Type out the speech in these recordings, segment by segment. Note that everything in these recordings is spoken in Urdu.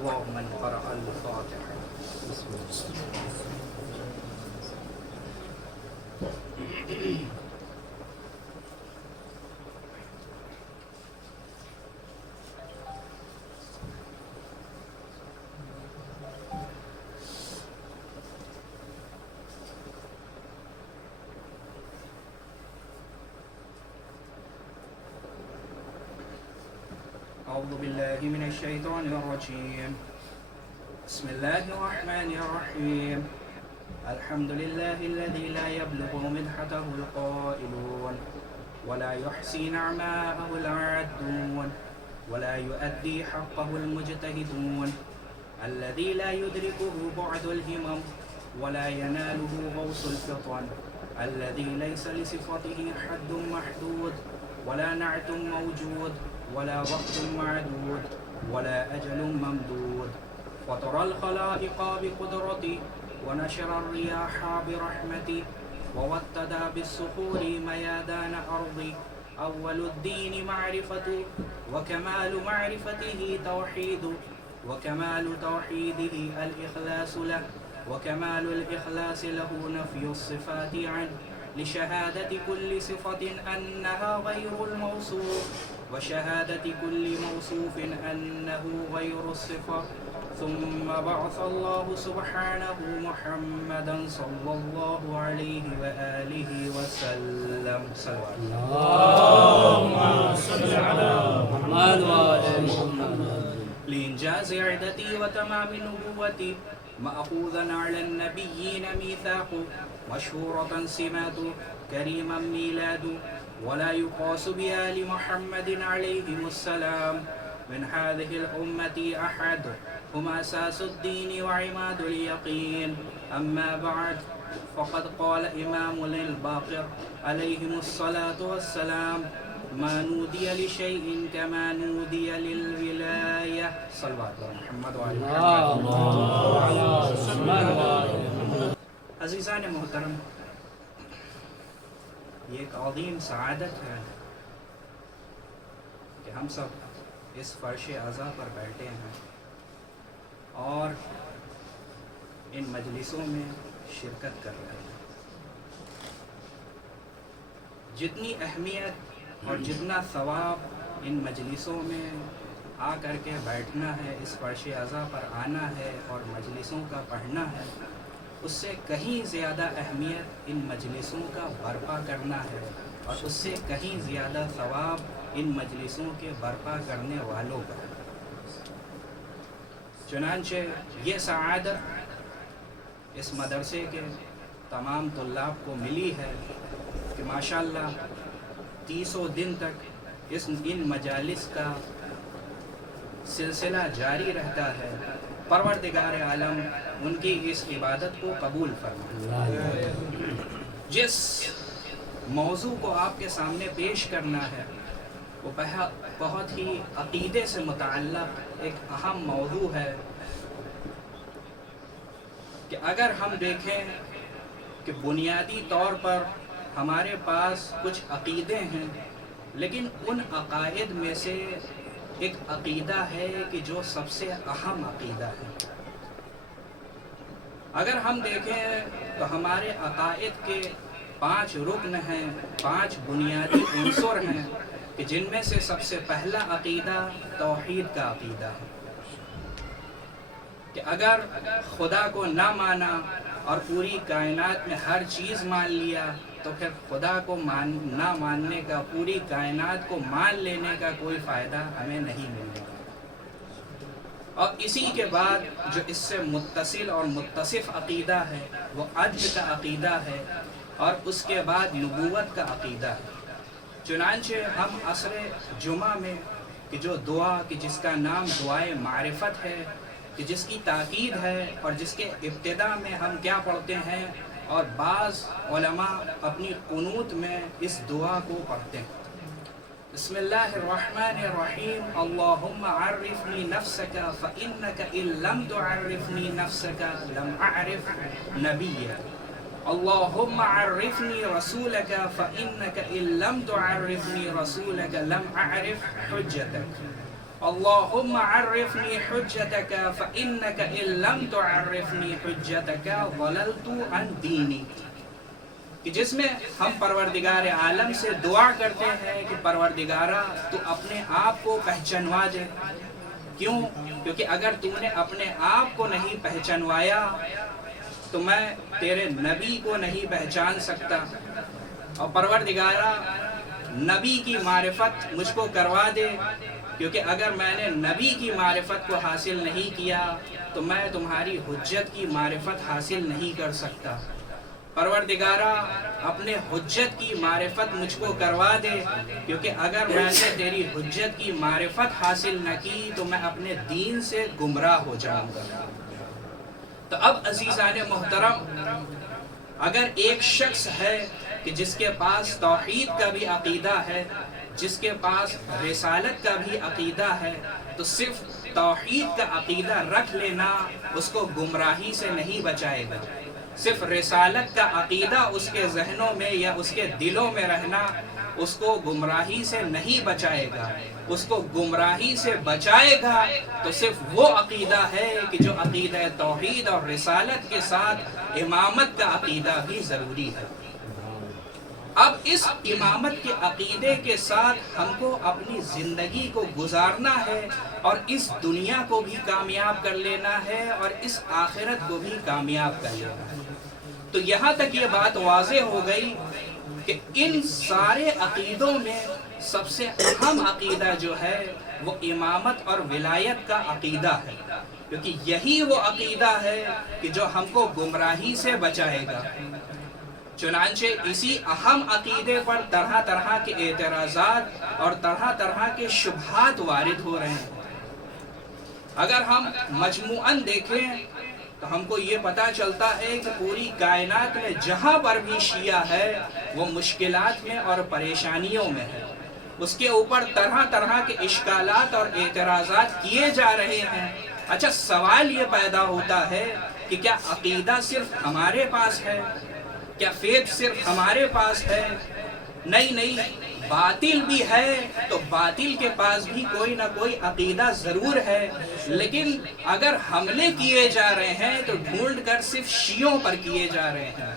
الله من قرأ الفاتحة. بسم الله. أعوذ بالله من الشيطان الرجيم. بسم الله الرحمن الرحيم. الحمد لله الذي لا يبلغ مدحته القائلون ولا يحصي نعماءه العادون ولا يؤدي حقه المجتهدون الذي لا يدركه بعد الهمم ولا يناله غوص الفطن الذي ليس لصفته حد محدود ولا نعت موجود ولا وقت معدود ولا أجل ممدود وترى الخلائق بقدرتي ونشر الرياح برحمتي ووتد بالصخور ميادان أرضي. أول الدين معرفة وكمال معرفته توحيد وكمال توحيده الإخلاص له وكمال الإخلاص له نفي الصفات عنه لشهادة كل صفة أنها غير الموصوف وشهادة كل موصوف أنه غير الصفة. ثم بعث الله سبحانه محمدا صلى الله عليه وآله وسلم. اللهم صل على محمد وآل محمد. لإنجاز عدتي وتمام نبوتي مأخوذا على النبيين ميثاق مشهورة سمات كريما ميلاد ولا يقاس بآل محمد عليهم السلام. من هذه الأمة أحد هم أساس الدين وعماد اليقين. أما بعد فقد قال إمامنا الباقر عليهم الصلاة والسلام ما نودي لشيء كما نودي للولاية. صلوات محمد وعلى محمد. عزیزان محترم، یہ ایک عظیم سعادت ہے کہ ہم سب اس فرش عزا پر بیٹھے ہیں اور ان مجلسوں میں شرکت کر رہے ہیں. جتنی اہمیت اور جتنا ثواب ان مجلسوں میں آ کر کے بیٹھنا ہے، اس فرش عزا پر آنا ہے اور مجلسوں کا پڑھنا ہے، اس سے کہیں زیادہ اہمیت ان مجلسوں کا برپا کرنا ہے اور اس سے کہیں زیادہ ثواب ان مجلسوں کے برپا کرنے والوں کا ہے. چنانچہ یہ سعادت اس مدرسے کے تمام طلاب کو ملی ہے کہ ماشاءاللہ 30 دن تک ان مجالس کا سلسلہ جاری رہتا ہے. پروردگار عالم ان کی اس عبادت کو قبول فرمائے. جس موضوع کو آپ کے سامنے پیش کرنا ہے وہ بہت ہی عقیدے سے متعلق ایک اہم موضوع ہے کہ اگر ہم دیکھیں کہ بنیادی طور پر ہمارے پاس کچھ عقیدے ہیں، لیکن ان عقائد میں سے ایک عقیدہ ہے کہ جو سب سے اہم عقیدہ ہے. اگر ہم دیکھیں تو ہمارے عقائد کے 5 رکن ہیں، 5 بنیادی عنصر ہیں کہ جن میں سے سب سے پہلا عقیدہ توحید کا عقیدہ ہے کہ اگر خدا کو نہ مانا اور پوری کائنات میں ہر چیز مان لیا تو پھر خدا کو نہ ماننے کا، پوری کائنات کو مان لینے کا کوئی فائدہ ہمیں نہیں ملے گا. اور اسی کے بعد جو اس سے متصل اور متصف عقیدہ ہے وہ عجز کا عقیدہ ہے اور اس کے بعد نبوت کا عقیدہ ہے. چنانچہ ہم عصر جمعہ میں کہ جو دعا کہ جس کا نام دعائے معرفت ہے، کہ جس کی تاکید ہے اور جس کے ابتدا میں ہم کیا پڑھتے ہیں، اور بعض علماء اپنی قنوت میں اس دعا کو پڑھتے ہیں. بسم اللہ الرحمن الرحیم. اللہم عرفنی نفسک فإنک ان لم تعرفنی نفسک لم اعرف نبیک. اللہم عرفنی رسولک فإنک ان لم تعرفنی رسولک لم اعرف حجتک. اللہم عرفنی حجتک فإنک ان لم تعرفنی حجتک ضللت عن دینی، کہ جس میں ہم پروردگار عالم سے دعا کرتے ہیں کہ پروردگارہ تو اپنے آپ کو پہچنوا دے. کیوں؟ کیونکہ اگر تو نے اپنے آپ کو نہیں پہچنوایا تو میں تیرے نبی کو نہیں پہچان سکتا. اور پروردگارہ نبی کی معرفت مجھ کو کروا دے، کیونکہ اگر میں نے نبی کی معرفت کو حاصل نہیں کیا تو میں تمہاری حجت کی معرفت حاصل نہیں کر سکتا. پروردگارہ اپنے حجت کی معرفت مجھ کو کروا دے، کیونکہ اگر میں نے تیری حجت کی معرفت حاصل نہ کی تو میں اپنے دین سے گمراہ ہو جاؤں گا. تو اب عزیزان محترم، اگر ایک شخص ہے کہ جس کے پاس توحید کا بھی عقیدہ ہے، جس کے پاس رسالت کا بھی عقیدہ ہے، تو صرف توحید کا عقیدہ رکھ لینا اس کو گمراہی سے نہیں بچائے گا. صرف رسالت کا عقیدہ اس کے ذہنوں میں یا اس کے دلوں میں رہنا اس کو گمراہی سے نہیں بچائے گا. اس کو گمراہی سے بچائے گا تو صرف وہ عقیدہ ہے کہ جو عقیدہ توحید اور رسالت کے ساتھ امامت کا عقیدہ بھی ضروری ہے. اب اس امامت کے عقیدے کے ساتھ ہم کو اپنی زندگی کو گزارنا ہے اور اس دنیا کو بھی کامیاب کر لینا ہے اور اس آخرت کو بھی کامیاب کر لینا ہے. تو یہاں تک یہ بات واضح ہو گئی کہ ان سارے عقیدوں میں سب سے اہم عقیدہ جو ہے وہ امامت اور ولایت کا عقیدہ ہے، کیونکہ یہی وہ عقیدہ ہے کہ جو ہم کو گمراہی سے بچائے گا. چنانچہ اسی اہم عقیدے پر طرح طرح کے اعتراضات اور طرح طرح کے شبہات وارد ہو رہے ہیں. اگر ہم مجموعاً دیکھیں تو ہم کو یہ پتہ چلتا ہے کہ پوری کائنات میں جہاں پر بھی شیعہ ہے وہ مشکلات میں اور پریشانیوں میں ہے. اس کے اوپر طرح طرح کے اشکالات اور اعتراضات کیے جا رہے ہیں. اچھا، سوال یہ پیدا ہوتا ہے کہ کیا عقیدہ صرف ہمارے پاس ہے؟ کیا فیض صرف ہمارے پاس ہے؟ نہیں، باطل بھی ہے تو باطل کے پاس بھی کوئی نہ کوئی عقیدہ ضرور ہے. لیکن اگر حملے کیے جا رہے ہیں تو ڈھونڈ کر صرف شیعوں پر کیے جا رہے ہیں.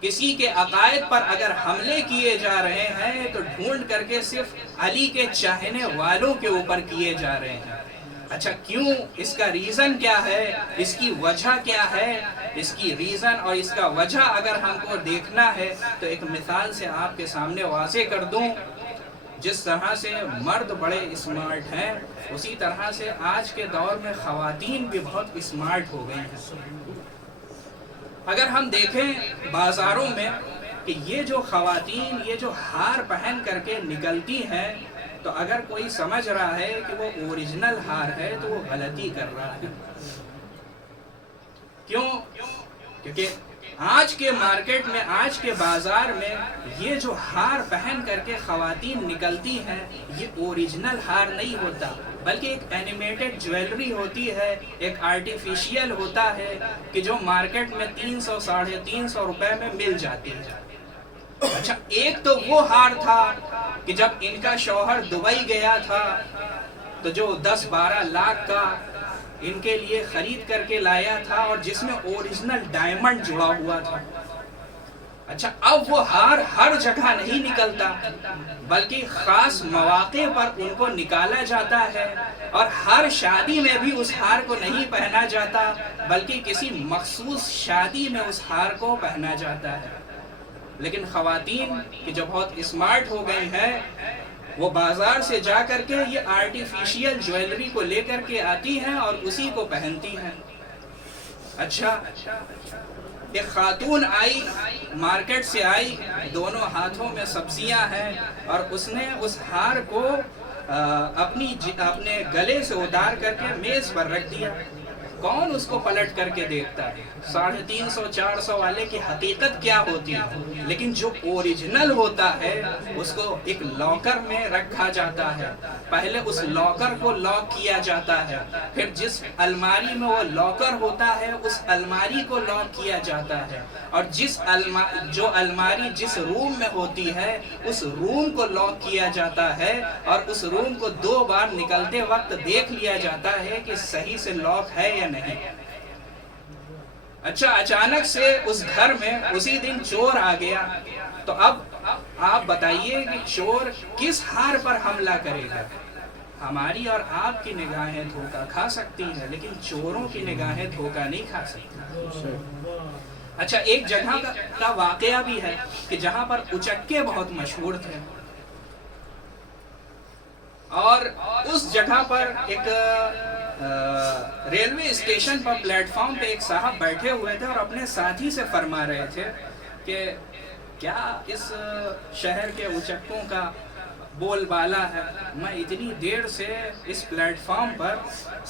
کسی کے عقائد پر اگر حملے کیے جا رہے ہیں تو ڈھونڈ کر کے صرف علی کے چاہنے والوں کے اوپر کیے جا رہے ہیں. اچھا، کیوں؟ اس کا ریزن کیا ہے؟ اس کی وجہ کیا ہے؟ اس کی ریزن اور اس کا وجہ اگر ہم کو دیکھنا ہے تو ایک مثال سے آپ کے سامنے واضح کر دوں. جس طرح سے مرد بڑے اسمارٹ ہیں اسی طرح سے آج کے دور میں خواتین بھی بہت اسمارٹ ہو گئی ہیں. اگر ہم دیکھیں بازاروں میں کہ یہ جو خواتین یہ جو ہار پہن کر کے نکلتی ہیں تو اگر کوئی سمجھ رہا ہے کہ وہ اوریجنل ہار ہے تو وہ غلطی کر رہا ہے. کیوں؟ کیونکہ آج کے مارکیٹ میں، آج کے بازار میں یہ جو ہار پہن کر کے خواتین نکلتی ہیں یہ اوریجنل ہار نہیں ہوتا، بلکہ ایک اینیمیٹڈ جویلری ہوتی ہے، ایک آرٹیفیشیل ہوتا ہے کہ جو مارکیٹ میں 300 ساڑھے 300 روپے میں مل جاتی ہے. اچھا، ایک تو وہ ہار تھا کہ جب ان کا شوہر دبئی گیا تھا تو جو 10-12 لاکھ کا ان کے لیے خرید کر کے لایا تھا اور جس میں اوریجنل ڈائمنڈ جڑا ہوا تھا. اچھا، اب وہ ہار ہر جگہ نہیں نکلتا بلکہ خاص مواقع پر ان کو نکالا جاتا ہے اور ہر شادی میں بھی اس ہار کو نہیں پہنا جاتا بلکہ کسی مخصوص شادی میں اس ہار کو پہنا جاتا ہے. لیکن خواتین کہ جو بہت اسمارٹ ہو گئی ہیں وہ بازار سے جا کر کے یہ آرٹیفیشیل جویلری کو لے کر کے آتی ہیں اور اسی کو پہنتی ہیں. اچھا، ایک خاتون آئی، مارکیٹ سے آئی، دونوں ہاتھوں میں سبزیاں ہیں اور اس نے اس ہار کو اپنے گلے سے اتار کر کے میز پر رکھ دیا. کون اس کو پلٹ کر کے دیکھتا ہے؟ 350 400 والے کی حقیقت کیا ہوتی ہے؟ لیکن جو اوریجنل ہوتا ہے اس کو ایک لاکر میں رکھا جاتا ہے، پہلے اس لاکر کو لاک کیا جاتا ہے، پھر جس الماری میں وہ لاکر ہوتا ہے اس الماری کو لاک کیا جاتا ہے، اور جو الماری جس روم میں ہوتی ہے اس روم کو لاک کیا جاتا ہے، اور اس روم کو 2 بار نکلتے وقت دیکھ لیا جاتا ہے کہ صحیح سے لاک ہے یا نہیں۔ اچھا، اچانک سے اس گھر میں اسی دن چور آ گیا، تو اب آپ بتائیے کہ چور کس ہار پر حملہ کرے گا؟ ہماری اور آپ کی نگاہیں دھوکہ کھا سکتی ہیں لیکن چوروں کی نگاہیں دھوکہ نہیں کھا سکتی۔ اچھا، ایک جگہ کا واقعہ بھی ہے کہ جہاں پر اچکے بہت مشہور تھے، اور اس جگہ پر ایک ریلوے اسٹیشن پر پلیٹ فارم پہ ایک صاحب بیٹھے ہوئے تھے اور اپنے ساتھی سے فرما رہے تھے کہ کیا اس شہر کے اچکوں کا بول بالا ہے؟ میں اتنی دیر سے اس پلیٹ فارم پر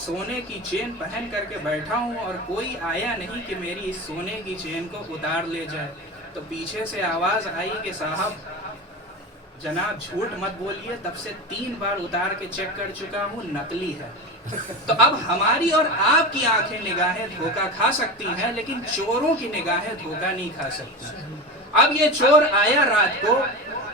سونے کی چین پہن کر کے بیٹھا ہوں اور کوئی آیا نہیں کہ میری اس سونے کی چین کو اتار لے جائے۔ تو پیچھے سے آواز آئی کہ صاحب جناب جھوٹ مت بولیے، تب سے 3 بار اتار کے چیک کر چکا ہوں، نقلی ہے۔ تو اب ہماری اور آپ کی آنکھیں نگاہیں دھوکہ کھا سکتی ہیں لیکن چوروں کی نگاہیں دھوکہ نہیں کھا سکتی۔ اب یہ چور آیا رات کو،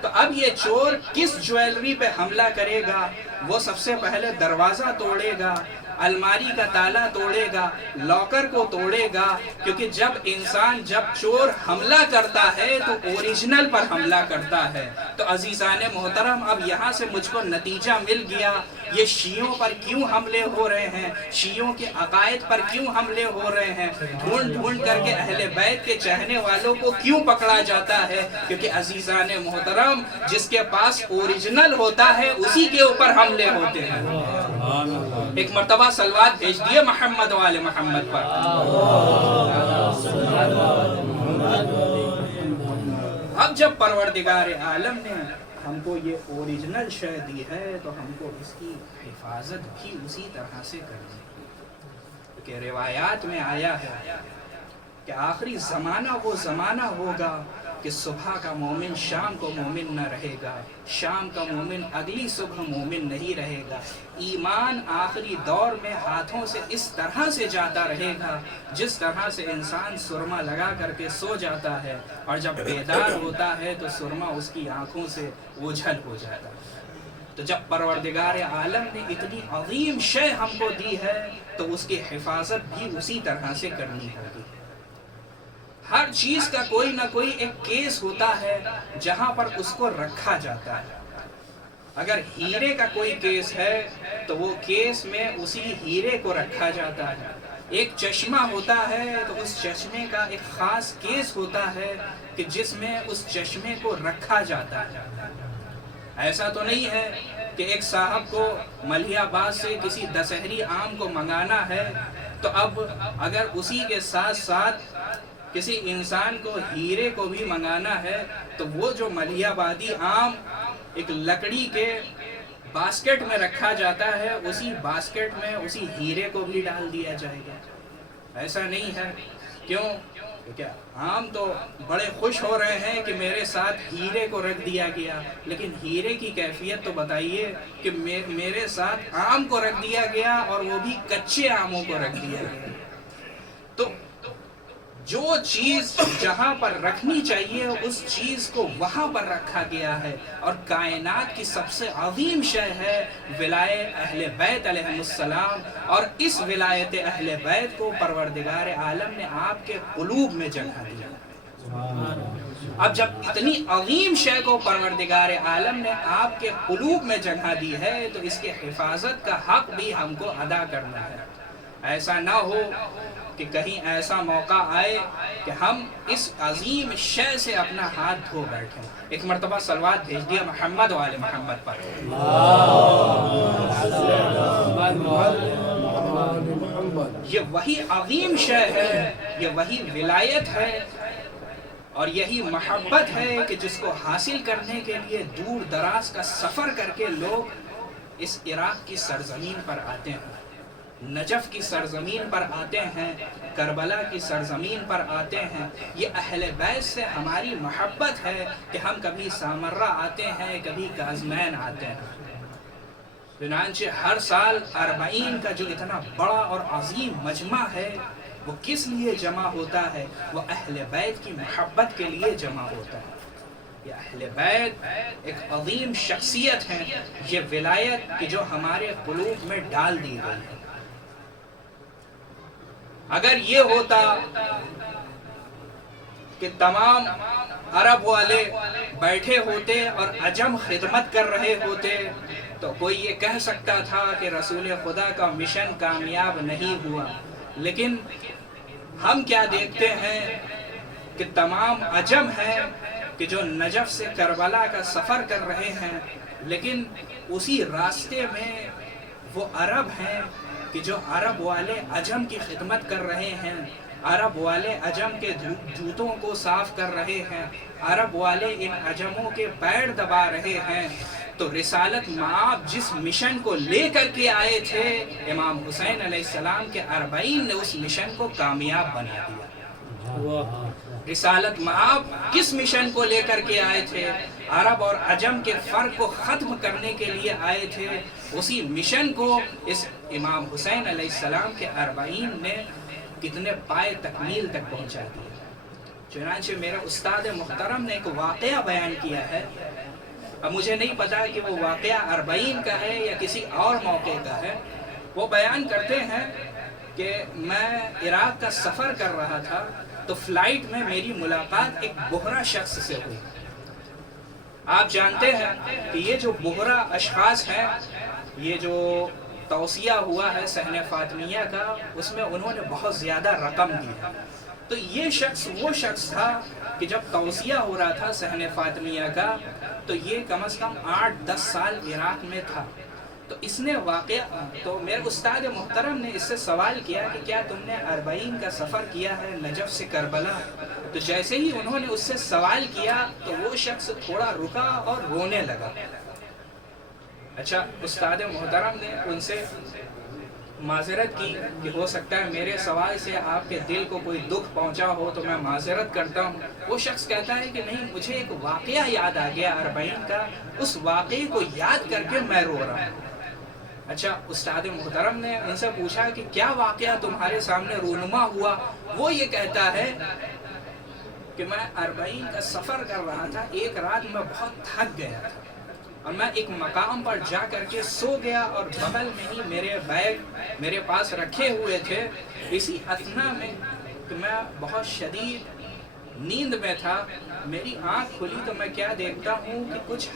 تو اب یہ چور کس جویلری پہ حملہ کرے گا؟ وہ سب سے پہلے دروازہ توڑے گا، الماری کا تالا توڑے گا، لاکر کو توڑے گا، کیونکہ جب چور حملہ کرتا ہے تو اوریجنل پر حملہ کرتا ہے۔ تو عزیزان محترم، اب یہاں سے مجھ کو نتیجہ مل گیا یہ شیعوں پر کیوں حملے ہو رہے ہیں، شیعوں کے عقائد پر کیوں حملے ہو رہے ہیں، ڈھونڈ کر کے اہل بیت کے چاہنے والوں کو کیوں پکڑا جاتا ہے، کیونکہ عزیزان محترم جس کے پاس اوریجنل ہوتا ہے اسی کے اوپر حملے ہوتے ہیں۔ ایک مرتبہ صلوات بھیج دیے محمد والے محمد پر۔ اب جب پروردگار عالم نے ہم کو یہ اوریجنل شے دی ہے تو ہم کو اس کی حفاظت بھی اسی طرح سے کرنی ہے، کہ روایات میں آیا ہے کہ آخری زمانہ وہ زمانہ ہوگا کہ صبح کا مومن شام کو مومن نہ رہے گا، شام کا مومن اگلی صبح مومن نہیں رہے گا۔ ایمان آخری دور میں ہاتھوں سے اس طرح سے جاتا رہے گا جس طرح سے انسان سرما لگا کر کے سو جاتا ہے اور جب بیدار ہوتا ہے تو سرما اس کی آنکھوں سے اوجھل ہو جاتا ہے۔ تو جب پروردگار عالم نے اتنی عظیم شے ہم کو دی ہے تو اس کی حفاظت بھی اسی طرح سے کرنی ہوگی۔ ہر چیز کا کوئی نہ کوئی ایک کیس ہوتا ہے جہاں پر اس کو رکھا جاتا ہے۔ اگر ہیرے کا کوئی کیس ہے تو وہ کیس میں اسی ہیرے کو رکھا جاتا ہے۔ ایک چشمہ ہوتا ہے تو اس چشمے کا ایک خاص کیس ہوتا ہے کہ جس میں اس چشمے کو رکھا جاتا ہے۔ ایسا تو نہیں ہے کہ ایک صاحب کو ملیح آباد سے کسی دسہری آم کو منگانا ہے تو اب اگر اسی کے ساتھ ساتھ کسی انسان کو ہیرے کو بھی منگانا ہے تو وہ جو ملیح آبادی آم ایک لکڑی کے باسکٹ میں رکھا جاتا ہے اسی باسکٹ میں اسی ہیرے کو بھی ڈال دیا جائے گا۔ ایسا نہیں ہے، کیوں؟ کیا آم تو بڑے خوش ہو رہے ہیں کہ میرے ساتھ ہیرے کو رکھ دیا گیا، لیکن ہیرے کی کیفیت تو بتائیے کہ میرے ساتھ آم کو رکھ دیا گیا اور وہ بھی کچے آموں کو رکھ دیا گیا۔ تو جو چیز جہاں پر رکھنی چاہیے اس چیز کو وہاں پر رکھا گیا ہے، اور کائنات کی سب سے عظیم شے ہے ولایت اہل بیت علیہ السلام، اور اس ولایت اہل بیت کو پروردگار عالم نے آپ کے قلوب میں جگہ دیا۔ اب جب اتنی عظیم شے کو پروردگار عالم نے آپ کے قلوب میں جگہ دی ہے تو اس کے حفاظت کا حق بھی ہم کو ادا کرنا ہے۔ ایسا نہ ہو کہ کہیں ایسا موقع آئے کہ ہم اس عظیم شے سے اپنا ہاتھ دھو بیٹھیں۔ ایک مرتبہ صلوات بھیج دیا محمد والے محمد پر۔ یہ وہی عظیم شے ہے، یہ وہی ولایت ہے اور یہی محبت ہے کہ جس کو حاصل کرنے کے لیے دور دراز کا سفر کر کے لوگ اس عراق کی سرزمین پر آتے ہیں۔ نجف کی سرزمین پر آتے ہیں، کربلا کی سرزمین پر آتے ہیں، یہ اہل بیت سے ہماری محبت ہے کہ ہم کبھی سامرہ آتے ہیں، کبھی کاظمین آتے ہیں۔ چنانچہ ہر سال 40 کا جو اتنا بڑا اور عظیم مجمع ہے وہ کس لیے جمع ہوتا ہے؟ وہ اہل بیت کی محبت کے لیے جمع ہوتا ہے۔ یہ اہل بیت ایک عظیم شخصیت ہے، یہ ولایت کہ جو ہمارے قلوب میں ڈال دی گئی ہے۔ اگر یہ ہوتا کہ تمام عرب والے بیٹھے ہوتے اور عجم خدمت کر رہے ہوتے تو کوئی یہ کہہ سکتا تھا کہ رسول خدا کا مشن کامیاب نہیں ہوا، لیکن ہم کیا دیکھتے ہیں کہ تمام عجم ہیں کہ جو نجف سے کربلا کا سفر کر رہے ہیں، لیکن اسی راستے میں وہ عرب ہیں کہ جو عرب والے عجم کی خدمت کر رہے ہیں، عرب والے عجم کے جوتوں کو صاف کر رہے ہیں، عرب والے ان عجموں کے پیر دبا رہے ہیں۔ تو رسالت مآب جس مشن کو لے کر کے آئے تھے، امام حسین علیہ السلام کے 40 نے اس مشن کو کامیاب بنا دیا۔ رسالت مآب کس مشن کو لے کر کے آئے تھے؟ عرب اور عجم کے فرق کو ختم کرنے کے لیے آئے تھے، اسی مشن کو اس امام حسین علیہ السلام کے 40 نے کتنے پائے تکمیل تک پہنچا دیا۔ چنانچہ میرے استاد محترم نے ایک واقعہ بیان کیا ہے، اب مجھے نہیں پتا کہ وہ واقعہ 40 کا ہے یا کسی اور موقع کا ہے۔ وہ بیان کرتے ہیں کہ میں عراق کا سفر کر رہا تھا تو فلائٹ میں میری ملاقات ایک بہرا شخص سے ہوئی۔ آپ جانتے ہیں کہ یہ جو بہرا اشخاص ہیں، یہ جو توصیہ ہوا ہے صحن فاطمیہ کا، اس میں انہوں نے بہت زیادہ رقم دی ہے۔ تو یہ شخص وہ شخص تھا کہ جب توصیہ ہو رہا تھا صحن فاطمیہ کا تو یہ کم از کم 8-10 سال عراق میں تھا۔ تو اس نے تو میرے استاد محترم نے اس سے سوال کیا کہ کیا تم نے 40 کا سفر کیا ہے نجف سے کربلا؟ تو جیسے ہی انہوں نے اس سے سوال کیا تو وہ شخص تھوڑا رکا اور رونے لگا۔ اچھا، استاد محترم نے ان سے معذرت کی کہ ہو سکتا ہے میرے سوال سے آپ کے دل کو کوئی دکھ پہنچا ہو تو میں معذرت کرتا ہوں۔ وہ شخص کہتا ہے کہ نہیں، مجھے ایک واقعہ یاد آ گیا 40 کا، اس واقعے کو یاد کر کے میں رو رہا ہوں۔ اچھا، استاد محترم نے ان سے پوچھا کہ کیا واقعہ تمہارے سامنے رونما ہوا؟ وہ یہ کہتا ہے کہ میں 40 کا سفر کر رہا تھا، ایک رات میں بہت تھک گیا تھا اور میں ایک مقام پر جا کر کے سو گیا اور بغل میں ہی میرے بیگ میرے پاس رکھے ہوئے تھے۔ اسی اثنا میں کہ میں بہت شدید نیند میں تھا، میری آنکھ کھلی تو میں کیا دیکھتا ہوں کہ کچھ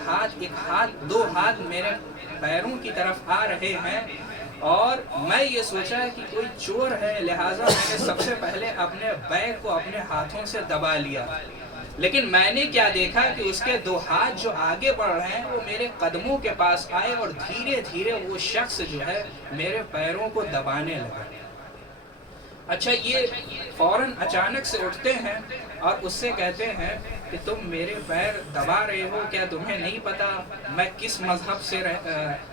دو ہاتھ میرے پیروں کی طرف آ رہے ہیں، اور میں یہ سوچا کہ کوئی چور ہے، لہٰذا میں نے سب سے پہلے اپنے بیگ کو اپنے ہاتھوں سے دبا لیا۔ لیکن میں نے کیا دیکھا کہ اس کے 2 ہاتھ جو آگے بڑھ رہے ہیں وہ میرے قدموں کے پاس آئے اور دھیرے دھیرے وہ شخص جو ہے میرے پیروں کو دبانے لگا۔ اچھا، یہ فوراً اچانک سے اٹھتے ہیں اور اس سے کہتے ہیں کہ تم میرے پیر دبا رہے ہو، کیا تمہیں نہیں پتا میں کس مذہب سے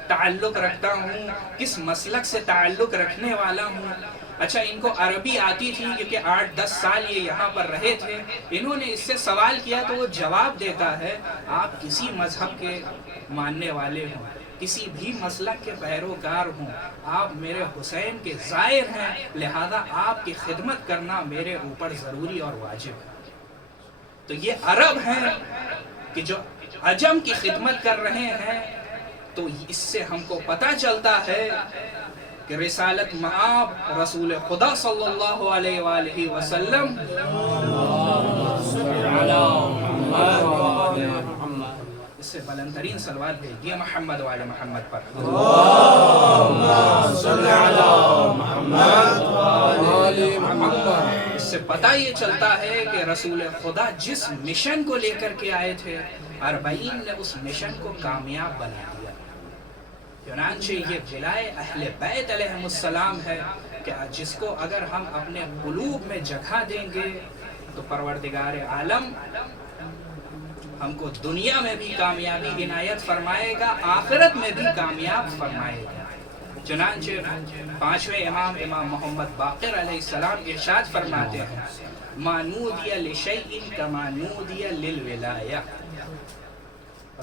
تعلق رکھتا ہوں، کس مسلک سے تعلق رکھنے والا ہوں؟ اچھا، ان کو عربی آتی تھی کیونکہ 8-10 سال یہ یہاں پر رہے تھے۔ انہوں نے اس سے سوال کیا تو وہ جواب دیتا ہے، آپ کسی مذہب کے ماننے والے ہوں، کسی بھی مسلک کے پیروکار ہوں، آپ میرے حسین کے زائر ہیں، لہذا آپ کی خدمت کرنا میرے اوپر ضروری اور واجب ہے۔ تو یہ عرب ہیں کہ جو عجم کی خدمت کر رہے ہیں، تو اس سے ہم کو پتہ چلتا ہے کہ رسالت مآب رسول خدا صلی اللہ علیہ وآلہ وسلم اس سے بلندترین صلوات بھیجیے محمد وآل محمد پر۔ اس سے پتہ یہ چلتا ہے کہ رسول خدا جس مشن کو لے کر کے آئے تھے، 40 نے اس مشن کو کامیاب بنا دیا۔ چنانچہ یہ ولائے اہل بیت علیہم السلام ہے کہ جس کو اگر ہم اپنے قلوب میں جگہ دیں گے تو پروردگار عالم ہم کو دنیا میں بھی کامیابی عنایت فرمائے گا، آخرت میں بھی کامیاب فرمائے گا۔ چنانچہ پانچویں امام امام محمد باقر علیہ السلام ارشاد فرماتے ہیں ما نودی لشیء کما نودی للولایہ،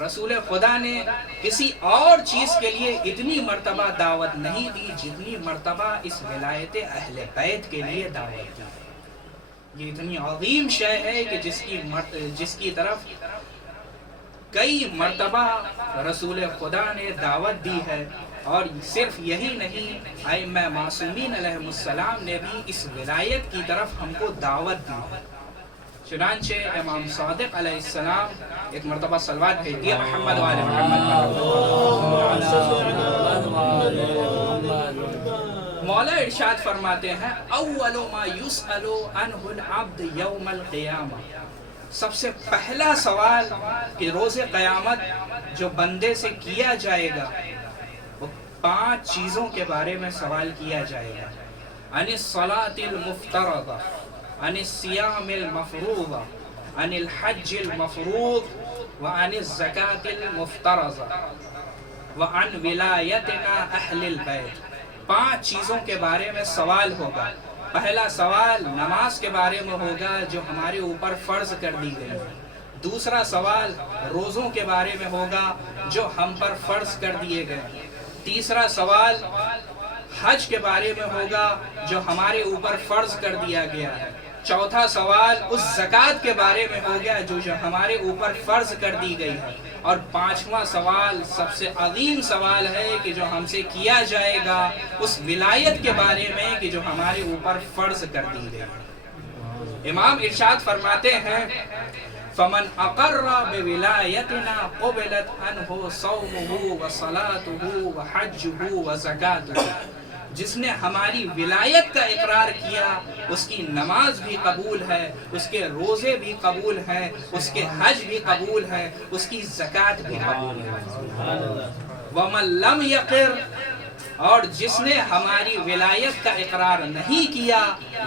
رسول خدا نے کسی اور چیز کے لیے اتنی مرتبہ دعوت نہیں دی جتنی مرتبہ اس ولایت اہل بیت کے لیے دعوت دی۔ یہ اتنی عظیم شے ہے کہ جس کی طرف کئی مرتبہ رسول خدا نے دعوت دی ہے، اور صرف یہی نہیں، ائمہ معصومین علیہ السلام نے بھی اس ولایت کی طرف ہم کو دعوت دی ہے۔ چنانچہ امام صادق علیہ السلام ایک مرتبہ صلوات بھیج دیا محمد و آل محمد پر۔ مولا ارشاد فرماتے ہیں اول ما یسأل عنہ العبد یوم القیامہ، سب سے پہلا سوال کہ روز قیامت جو بندے سے کیا جائے گا وہ 5 چیزوں کے بارے میں سوال کیا جائے گا۔ عن الصلاة المفترضہ، عن الصیام المفروضہ، عن الحج المفروض، وعن الزکاة المفترضہ، وعن ولایتنا اہل البیت۔ 5 چیزوں کے بارے میں سوال ہوگا۔ پہلا سوال نماز کے بارے میں ہوگا جو ہمارے اوپر فرض کر دی گئی ہے۔ دوسرا سوال روزوں کے بارے میں ہوگا جو ہم پر فرض کر دیے گئے۔ تیسرا سوال حج کے بارے میں ہوگا جو ہمارے اوپر فرض کر دیا گیا ہے۔ چوتھا سوال اس زکوٰۃ کے بارے میں ہو گیا جو ہمارے اوپر فرض کر دی گئی ہے۔ اور 5واں سوال سب سے عظیم سوال ہے کہ جو ہم سے کیا جائے گا اس ولایت کے بارے میں کہ جو ہمارے اوپر فرض کر دی گئی ہے۔ امام ارشاد فرماتے ہیں فمن اقر بولایتنا قبلت عنہ صومہ وصلاتہ وحجہ وزکاتہ، جس نے ہماری ولایت کا اقرار کیا اس کی نماز بھی قبول ہے، اس کے روزے بھی قبول ہیں، اس کے حج بھی قبول ہے، اس کی زکوٰۃ بھی قبول ہے۔ ومن لم یقر، اور جس نے ہماری ولایت کا اقرار نہیں کیا،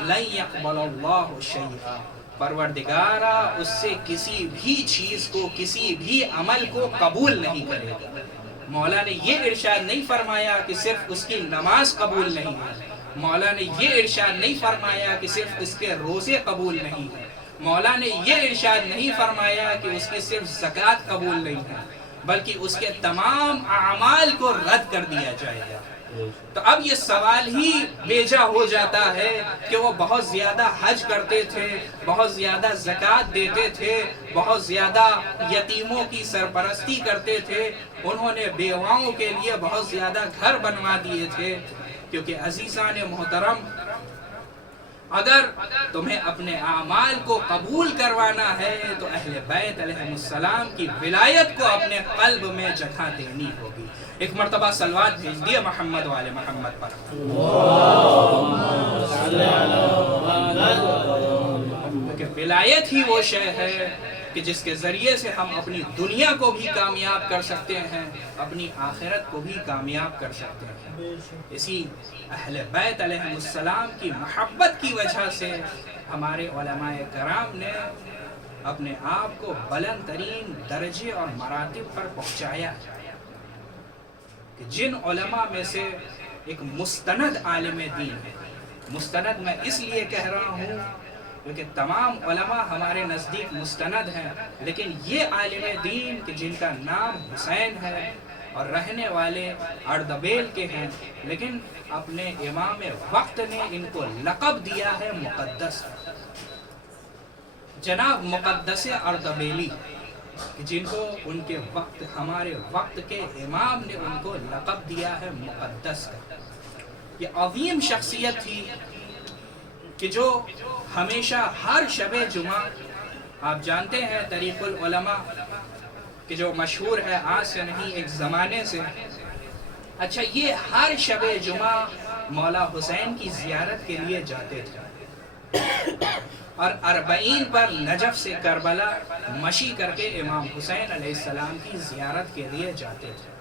لن یقبل اللہ شیئا، پروردگارہ اس سے کسی بھی چیز کو، کسی بھی عمل کو قبول نہیں کرے گا۔ مولا نے یہ ارشاد نہیں فرمایا کہ صرف اس کی نماز قبول نہیں ہے، مولا نے یہ ارشاد نہیں فرمایا کہ صرف اس کے روزے قبول نہیں ہے، مولا نے یہ ارشاد نہیں فرمایا کہ اس کی صرف زکوٰۃ قبول نہیں ہے، بلکہ اس کے تمام اعمال کو رد کر دیا جائے گا۔ تو اب یہ سوال ہی بیجا ہو جاتا ہے کہ وہ بہت زیادہ حج کرتے تھے، بہت زیادہ زکوٰۃ دیتے تھے، بہت زیادہ یتیموں کی سرپرستی کرتے تھے، انہوں نے بیواؤں کے لیے بہت زیادہ گھر بنوا دیے تھے۔ کیونکہ عزیزان محترم، اگر تمہیں اپنے اعمال کو قبول کروانا ہے تو اہل بیت علیہ السلام کی ولایت کو اپنے قلب میں جگہ دینی ہوگی۔ ایک مرتبہ صلوات بھیج دیا محمد و آل محمد پر۔ کہ ولایت ہی وہ شے ہے کہ جس کے ذریعے سے ہم اپنی دنیا کو بھی کامیاب کر سکتے ہیں، اپنی آخرت کو بھی کامیاب کر سکتے ہیں۔ اسی اہل بیت علیہ السلام کی محبت کی وجہ سے ہمارے علماء کرام نے اپنے آپ کو بلند ترین درجے اور مراتب پر پہنچایا ہے۔ کہ جن علماء میں سے ایک مستند عالم دین ہے، مستند میں اس لیے کہہ رہا ہوں کیونکہ تمام علماء ہمارے نزدیک مستند ہیں، لیکن یہ عالم دین کہ جن کا نام حسین ہے اور رہنے والے اردبیل کے ہیں، لیکن اپنے امام وقت نے ان کو لقب دیا ہے مقدس، جناب مقدس اردبیلی، جن کو ان کے وقت، ہمارے وقت کے امام نے ان کو لقب دیا ہے مقدس کا۔ یہ عظیم شخصیت تھی کہ جو ہمیشہ ہر شب جمعہ، آپ جانتے ہیں طریق العلماء کہ جو مشہور ہے آج سے نہیں ایک زمانے سے، اچھا یہ ہر شب جمعہ مولا حسین کی زیارت کے لیے جاتے تھے، اور 40 پر نجف سے کربلا مشی کر کے امام حسین علیہ السلام کی زیارت کے لیے جاتے تھے۔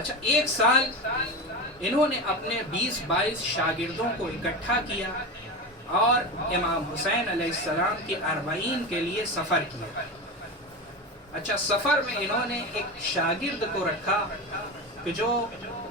اچھا ایک سال انہوں نے اپنے 20-22 شاگردوں کو اکٹھا کیا اور امام حسین علیہ السلام کی 40 کے لیے سفر کیا۔ اچھا سفر میں انہوں نے ایک شاگرد کو رکھا کہ جو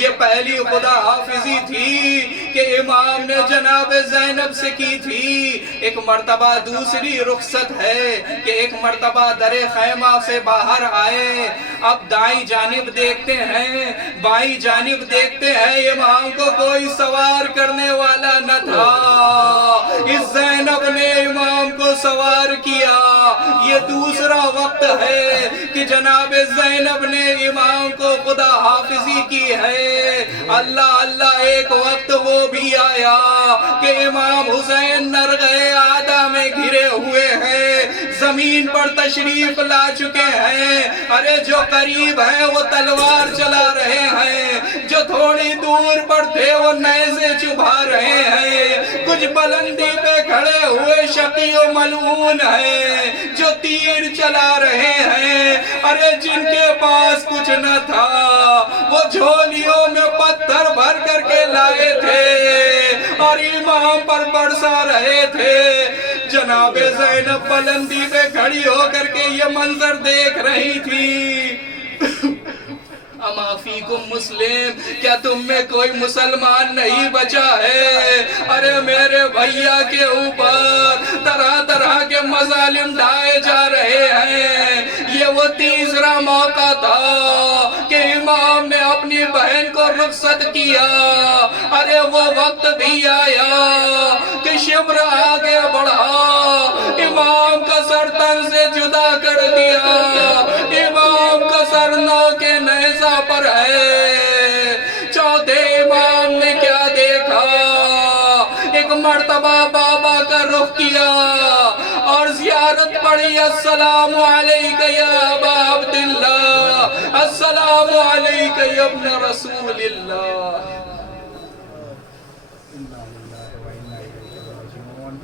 یہ پہلی خدا حافظی تھی کہ امام نے جناب زینب سے کی تھی. ایک مرتبہ دوسری رخصت ہے کہ ایک مرتبہ در خیمہ سے باہر آئے. اب دائیں جانب دیکھتے ہیں, بائیں جانب دیکھتے ہیں, امام کو کوئی سوار کرنے والا نہ تھا. اس زینب نے امام کو سوار کیا. یہ دوسرا وقت ہے کہ جناب زینب نے امام کو خدا حافظی کی ہے. اللہ اللہ, ایک وقت وہ بھی آیا کہ امام حسین نرغے آدھا میں گھرے ہوئے ہیں, زمین پر تشریف لا چکے ہیں. ارے جو قریب ہیں وہ تلوار چلا رہے ہیں, جو تھوڑی دور پر تھے وہ نیزے چبھا رہے ہیں. کچھ بلندی پہ کھڑے ہوئے شقی و ملعون ہیں جو تیر چلا رہے ہیں. ارے جن کے پاس کچھ نہ تھا وہ جھولیوں میں پتھر بھر کر کے لائے تھے اور امام پر برسا رہے تھے. جناب زینب بلندی پہ کھڑی ہو کر کے یہ منظر دیکھ رہی تھی. اما فیکم مسلم, کیا تم میں کوئی مسلمان نہیں بچا ہے؟ ارے میرے بھیا کے اوپر طرح طرح کے مظالم ڈھائے جا رہے ہیں. یہ وہ تیسرا موقع تھا کہ امام نے اپنی بہن کو رخصت کیا. ارے وہ وقت بھی آیا کہ شبر آگے بڑھا, امام کا سر تن سے جدا کر دیا. امام کا سر نو کے نیزہ پر ہے. چوتھے امام نے کیا دیکھا, ایک مرتبہ بابا کا رخ کیا اور زیارت پڑھی. السلام علیک یا ابا عبداللہ, السلام علیک یا ابن رسول اللہ. راجعون.